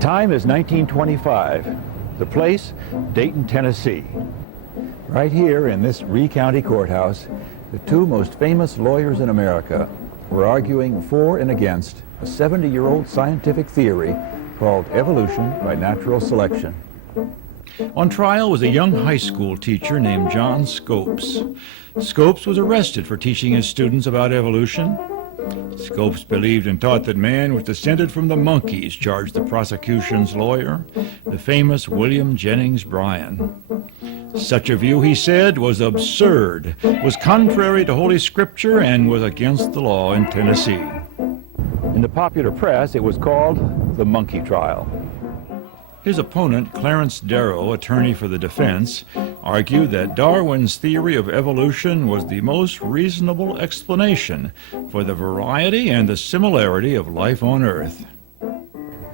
time is 1925. The place, Dayton, Tennessee. Right here in this Rhee County courthouse, the two most famous lawyers in America were arguing for and against a 70-year-old scientific theory called evolution by natural selection. On trial was a young high school teacher named John Scopes. Scopes was arrested for teaching his students about evolution. Scopes believed and taught that man was descended from the monkeys, charged the prosecution's lawyer, the famous William Jennings Bryan. Such a view, he said, was absurd, was contrary to Holy Scripture, and was against the law in Tennessee. In the popular press, it was called the monkey trial. His opponent, Clarence Darrow, attorney for the defense, argued that Darwin's theory of evolution was the most reasonable explanation for the variety and the similarity of life on Earth.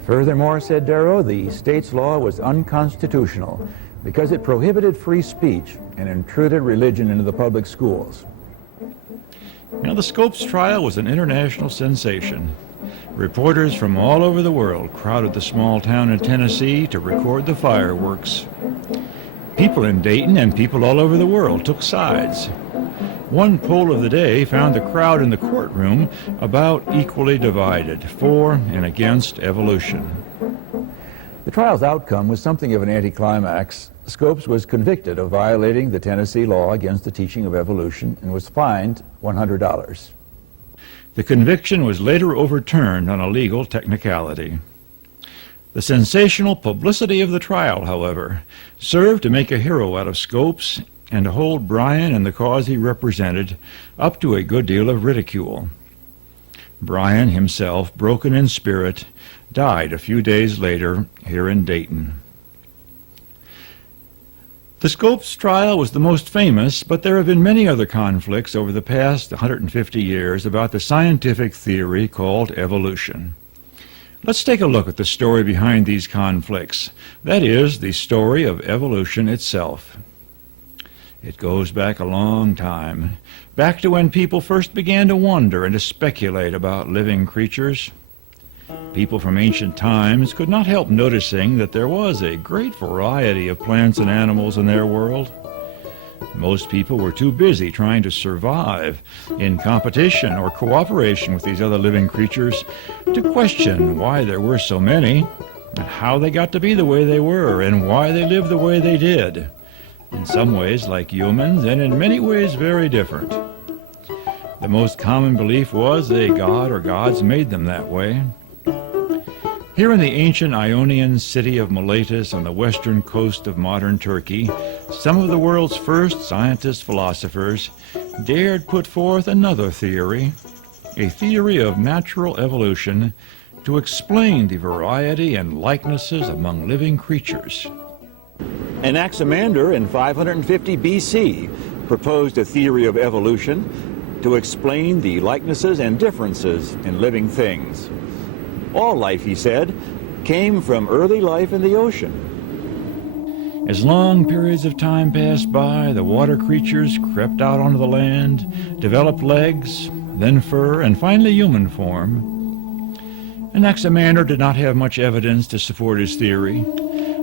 Furthermore, said Darrow, the state's law was unconstitutional because it prohibited free speech and intruded religion into the public schools. Now, the Scopes trial was an international sensation. Reporters from all over the world crowded the small town in Tennessee to record the fireworks. People in Dayton and people all over the world took sides. One poll of the day found the crowd in the courtroom about equally divided, for and against evolution. The trial's outcome was something of an anticlimax. Scopes was convicted of violating the Tennessee law against the teaching of evolution and was fined $100. The conviction was later overturned on a legal technicality. The sensational publicity of the trial, however, served to make a hero out of Scopes and to hold Bryan and the cause he represented up to a good deal of ridicule. Bryan himself, broken in spirit, died a few days later here in Dayton. The Scopes trial was the most famous, but there have been many other conflicts over the past 150 years about the scientific theory called evolution. Let's take a look at the story behind these conflicts. That is, the story of evolution itself. It goes back a long time, back to when people first began to wonder and to speculate about living creatures. People from ancient times could not help noticing that there was a great variety of plants and animals in their world. Most people were too busy trying to survive in competition or cooperation with these other living creatures to question why there were so many, and how they got to be the way they were, and why they lived the way they did. In some ways like humans, and in many ways very different. The most common belief was a god or gods made them that way. Here in the ancient Ionian city of Miletus on the western coast of modern Turkey, some of the world's first scientist-philosophers dared put forth another theory, a theory of natural evolution, to explain the variety and likenesses among living creatures. Anaximander in 550 BC proposed a theory of evolution to explain the likenesses and differences in living things. All life, he said, came from early life in the ocean. As long periods of time passed by, the water creatures crept out onto the land, developed legs, then fur, and finally human form. Anaximander did not have much evidence to support his theory,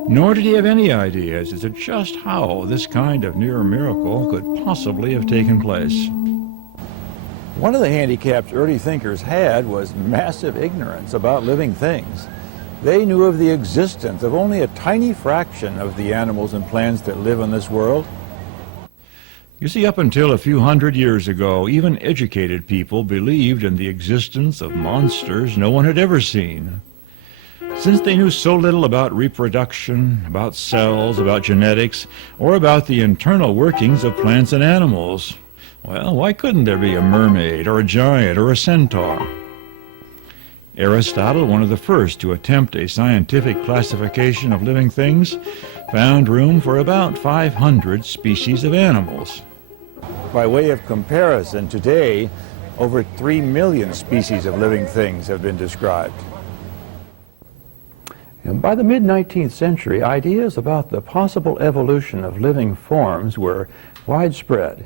nor did he have any ideas as to just how this kind of near miracle could possibly have taken place. One of the handicaps early thinkers had was massive ignorance about living things. They knew of the existence of only a tiny fraction of the animals and plants that live in this world. You see, up until a few hundred years ago, even educated people believed in the existence of monsters no one had ever seen. Since they knew so little about reproduction, about cells, about genetics, or about the internal workings of plants and animals, well, why couldn't there be a mermaid, or a giant, or a centaur? Aristotle, one of the first to attempt a scientific classification of living things, found room for about 500 species of animals. By way of comparison, today, over 3 million species of living things have been described. And by the mid-19th century, ideas about the possible evolution of living forms were widespread.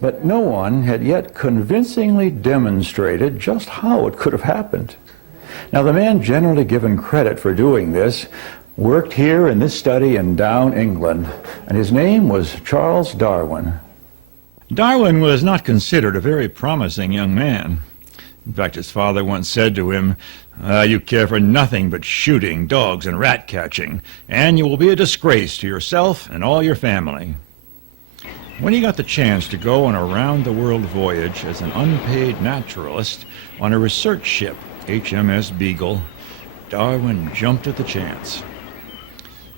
But no one had yet convincingly demonstrated just how it could have happened. Now, the man generally given credit for doing this worked here in this study in Down, England, and his name was Charles Darwin. Darwin was not considered a very promising young man. In fact, his father once said to him, "You care for nothing but shooting, dogs, and rat catching, and you will be a disgrace to yourself and all your family." When he got the chance to go on a round-the-world voyage as an unpaid naturalist on a research ship, HMS Beagle, Darwin jumped at the chance.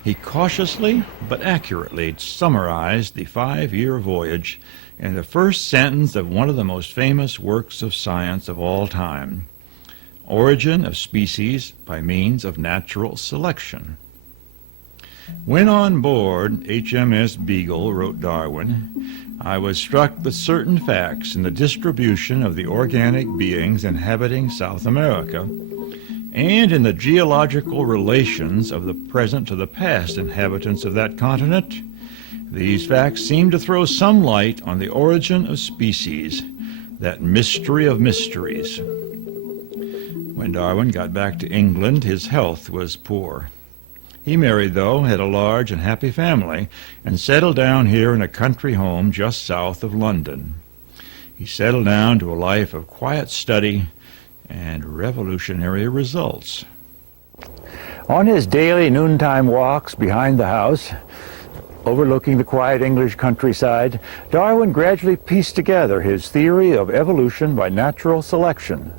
He cautiously but accurately summarized the 5-year voyage in the first sentence of one of the most famous works of science of all time, Origin of Species by Means of Natural Selection. When on board HMS Beagle, wrote Darwin, I was struck with certain facts in the distribution of the organic beings inhabiting South America, and in the geological relations of the present to the past inhabitants of that continent. These facts seem to throw some light on the origin of species, that mystery of mysteries. When Darwin got back to England, his health was poor. He married, though, had a large and happy family, and settled down here in a country home just south of London. He settled down to a life of quiet study and revolutionary results. On his daily noontime walks behind the house, overlooking the quiet English countryside, Darwin gradually pieced together his theory of evolution by natural selection,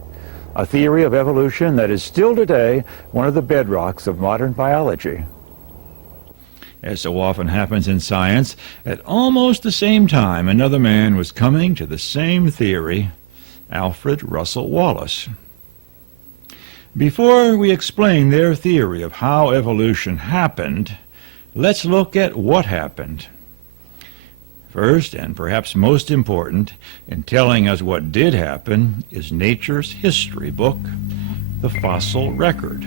a theory of evolution that is still today one of the bedrocks of modern biology. As so often happens in science, at almost the same time another man was coming to the same theory, Alfred Russel Wallace. Before we explain their theory of how evolution happened, let's look at what happened. First, and perhaps most important, in telling us what did happen, is nature's history book, the fossil record.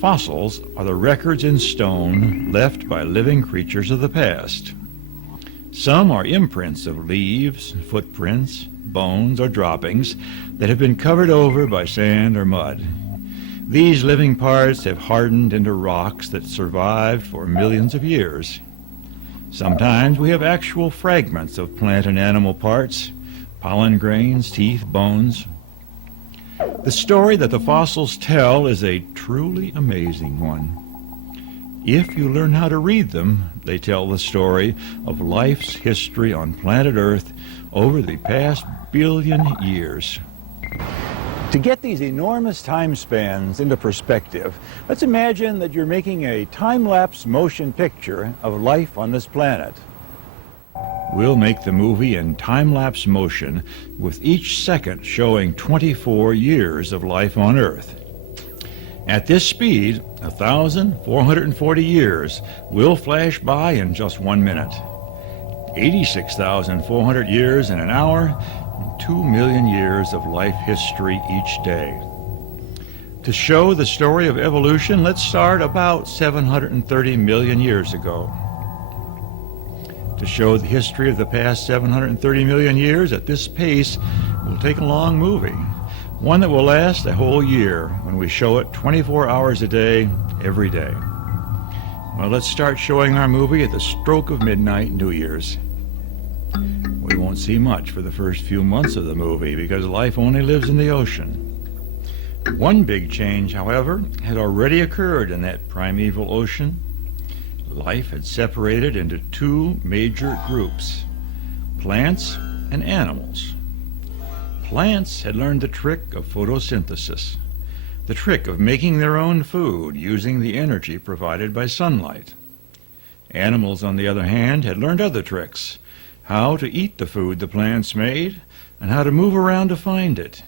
Fossils are the records in stone left by living creatures of the past. Some are imprints of leaves, footprints, bones, or droppings that have been covered over by sand or mud. These living parts have hardened into rocks that survived for millions of years. Sometimes we have actual fragments of plant and animal parts, pollen grains, teeth, bones. The story that the fossils tell is a truly amazing one. If you learn how to read them, they tell the story of life's history on planet Earth over the past billion years. To get these enormous time spans into perspective, let's imagine that you're making a time-lapse motion picture of life on this planet. We'll make the movie in time-lapse motion, with each second showing 24 years of life on Earth. At this speed, 1,440 years will flash by in just 1 minute. 86,400 years in an hour, 2 million years of life history each day. To show the story of evolution, let's start about 730 million years ago. To show the history of the past 730 million years at this pace will take a long movie, one that will last a whole year when we show it 24 hours a day, every day. Well, let's start showing our movie at the stroke of midnight, New Year's. We won't see much for the first few months of the movie because life only lives in the ocean. One big change, however, had already occurred in that primeval ocean. Life had separated into two major groups, plants and animals. Plants had learned the trick of photosynthesis, the trick of making their own food using the energy provided by sunlight. Animals, on the other hand, had learned other tricks, how to eat the food the plants made, and how to move around to find it,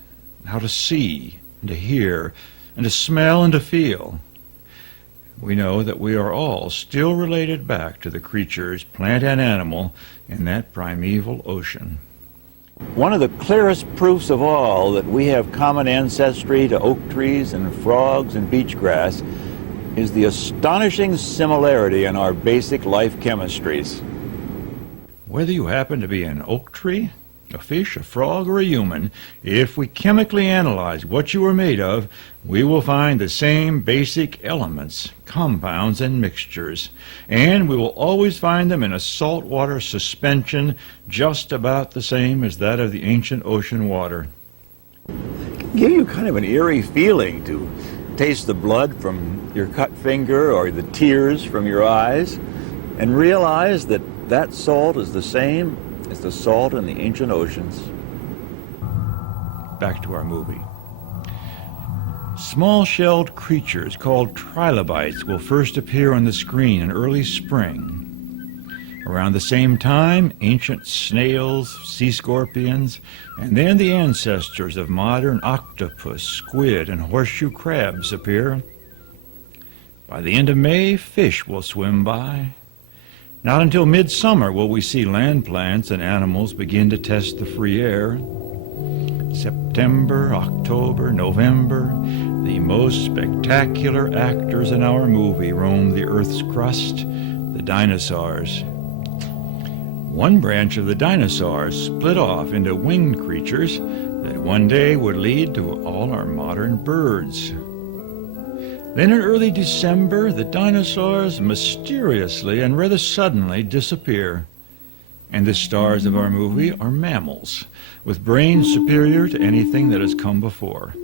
how to see and to hear and to smell and to feel. We know that we are all still related back to the creatures, plant and animal, in that primeval ocean. One of the clearest proofs of all that we have common ancestry to oak trees and frogs and beach grass is the astonishing similarity in our basic life chemistries. Whether you happen to be an oak tree, a fish, a frog, or a human, if we chemically analyze what you are made of, we will find the same basic elements, compounds, and mixtures, and we will always find them in a saltwater suspension just about the same as that of the ancient ocean water. It can give you kind of an eerie feeling to taste the blood from your cut finger or the tears from your eyes and realize that that salt is the same as the salt in the ancient oceans. Back to our movie. Small-shelled creatures called trilobites will first appear on the screen in early spring. Around the same time, ancient snails, sea scorpions, and then the ancestors of modern octopus, squid, and horseshoe crabs appear. By the end of May, fish will swim by. Not until midsummer will we see land plants and animals begin to test the free air. September, October, November, the most spectacular actors in our movie roam the Earth's crust, the dinosaurs. One branch of the dinosaurs split off into winged creatures that one day would lead to all our modern birds. Then in early December, the dinosaurs mysteriously and rather suddenly disappear. And the stars of our movie are mammals, with brains superior to anything that has come before.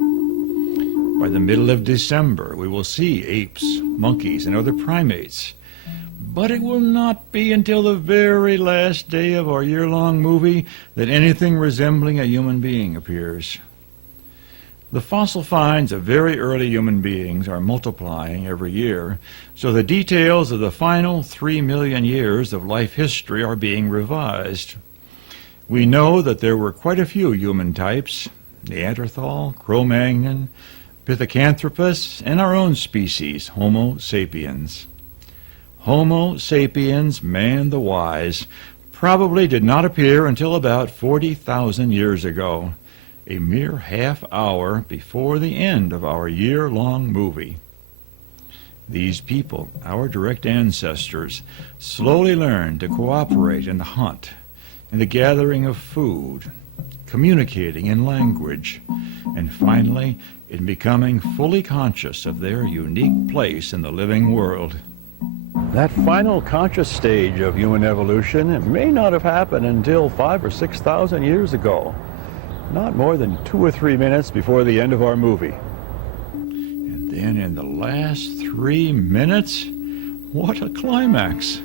By the middle of December, we will see apes, monkeys, and other primates. But it will not be until the very last day of our year-long movie that anything resembling a human being appears. The fossil finds of very early human beings are multiplying every year, so the details of the final 3 million years of life history are being revised. We know that there were quite a few human types: Neanderthal, Cro-Magnon, Pithecanthropus, and our own species, Homo sapiens. Homo sapiens, man the wise, probably did not appear until about 40,000 years ago, a mere half hour before the end of our year-long movie. These people, our direct ancestors, slowly learned to cooperate in the hunt, in the gathering of food, communicating in language, and finally in becoming fully conscious of their unique place in the living world. That final conscious stage of human evolution may not have happened until 5,000 or 6,000 years ago. Not more than 2 or 3 minutes before the end of our movie. And then in the last 3 minutes, what a climax!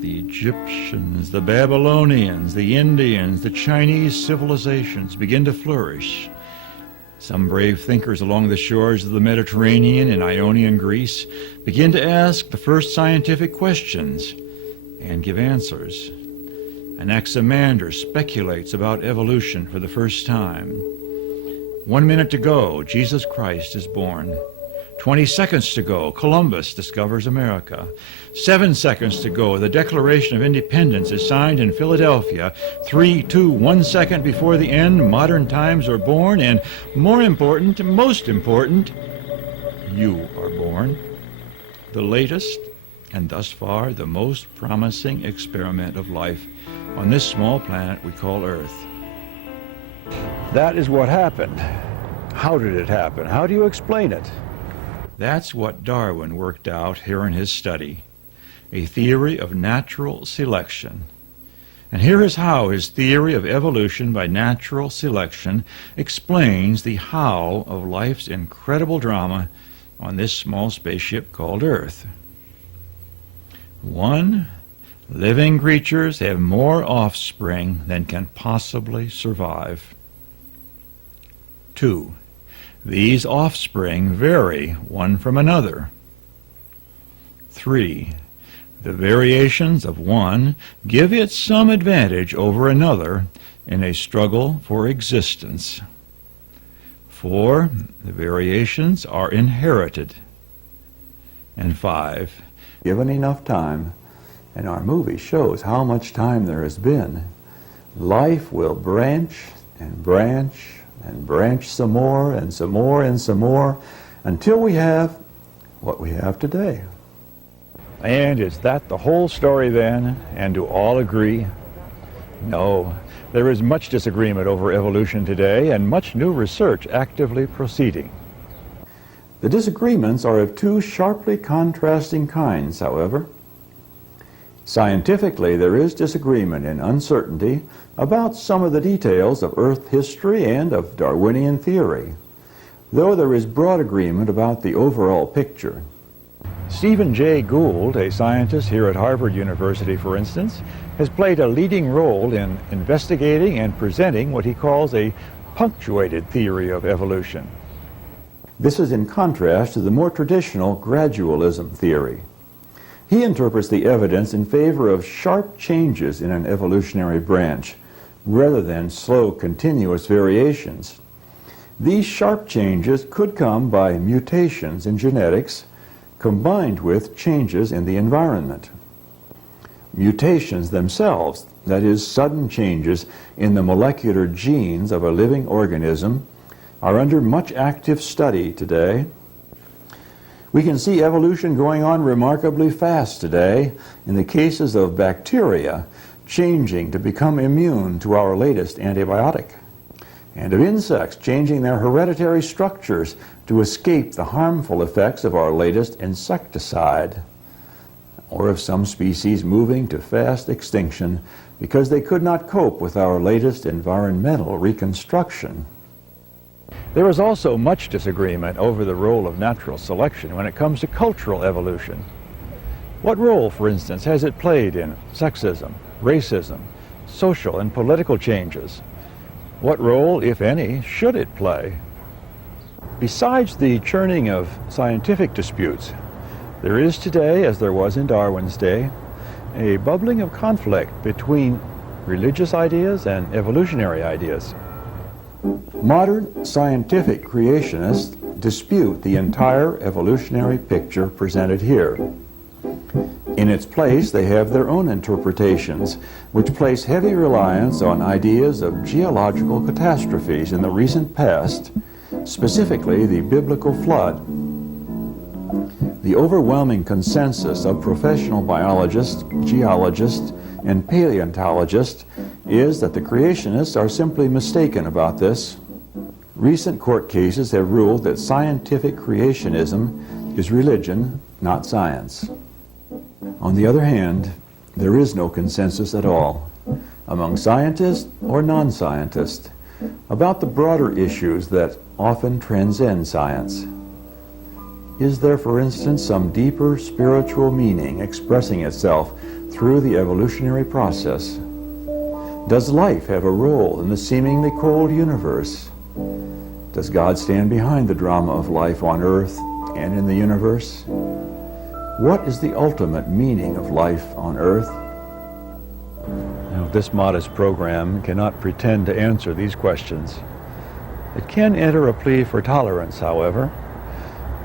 The Egyptians, the Babylonians, the Indians, the Chinese civilizations begin to flourish. Some brave thinkers along the shores of the Mediterranean and Ionian Greece begin to ask the first scientific questions and give answers. Anaximander speculates about evolution for the first time. 1 minute to go, Jesus Christ is born. 20 seconds to go, Columbus discovers America. 7 seconds to go, the Declaration of Independence is signed in Philadelphia. 3, 2, 1 second before the end, modern times are born, and more important, most important, you are born. The latest, and thus far the most promising experiment of life on this small planet we call Earth. That is what happened. How did it happen? How do you explain it? That's what Darwin worked out here in his study, a theory of natural selection. And here is how his theory of evolution by natural selection explains the how of life's incredible drama on this small spaceship called Earth. 1. Living creatures have more offspring than can possibly survive. 2. These offspring vary one from another. 3. The variations of one give it some advantage over another in a struggle for existence. 4. The variations are inherited. And 5. Given enough time, and our movie shows how much time there has been, life will branch and branch and branch some more and some more and some more until we have what we have today. And is that the whole story then? And do all agree? No, There is much disagreement over evolution today and much new research actively proceeding. The disagreements are of two sharply contrasting kinds, however. Scientifically, there is disagreement and uncertainty about some of the details of Earth history and of Darwinian theory, though there is broad agreement about the overall picture. Stephen Jay Gould, a scientist here at Harvard University, for instance, has played a leading role in investigating and presenting what he calls a punctuated theory of evolution. This is in contrast to the more traditional gradualism theory. He interprets the evidence in favor of sharp changes in an evolutionary branch, rather than slow, continuous variations. These sharp changes could come by mutations in genetics, combined with changes in the environment. Mutations themselves, that is, sudden changes in the molecular genes of a living organism, are under much active study today. We can see evolution going on remarkably fast today in the cases of bacteria changing to become immune to our latest antibiotic, and of insects changing their hereditary structures to escape the harmful effects of our latest insecticide, or of some species moving to fast extinction because they could not cope with our latest environmental reconstruction. There is also much disagreement over the role of natural selection when it comes to cultural evolution. What role, for instance, has it played in sexism, racism, social and political changes? What role, if any, should it play? Besides the churning of scientific disputes, there is today, as there was in Darwin's day, a bubbling of conflict between religious ideas and evolutionary ideas. Modern scientific creationists dispute the entire evolutionary picture presented here. In its place, they have their own interpretations, which place heavy reliance on ideas of geological catastrophes in the recent past, specifically the biblical flood. The overwhelming consensus of professional biologists, geologists, and paleontologists is that the creationists are simply mistaken about this. Recent court cases have ruled that scientific creationism is religion, not science. On the other hand, there is no consensus at all, among scientists or non-scientists, about the broader issues that often transcend science. Is there, for instance, some deeper spiritual meaning expressing itself through the evolutionary process? Does life have a role in the seemingly cold universe? Does God stand behind the drama of life on Earth and in the universe? What is the ultimate meaning of life on Earth? Now, this modest program cannot pretend to answer these questions. It can enter a plea for tolerance, however.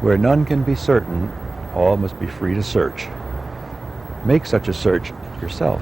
Where none can be certain, all must be free to search. Make such a search yourself.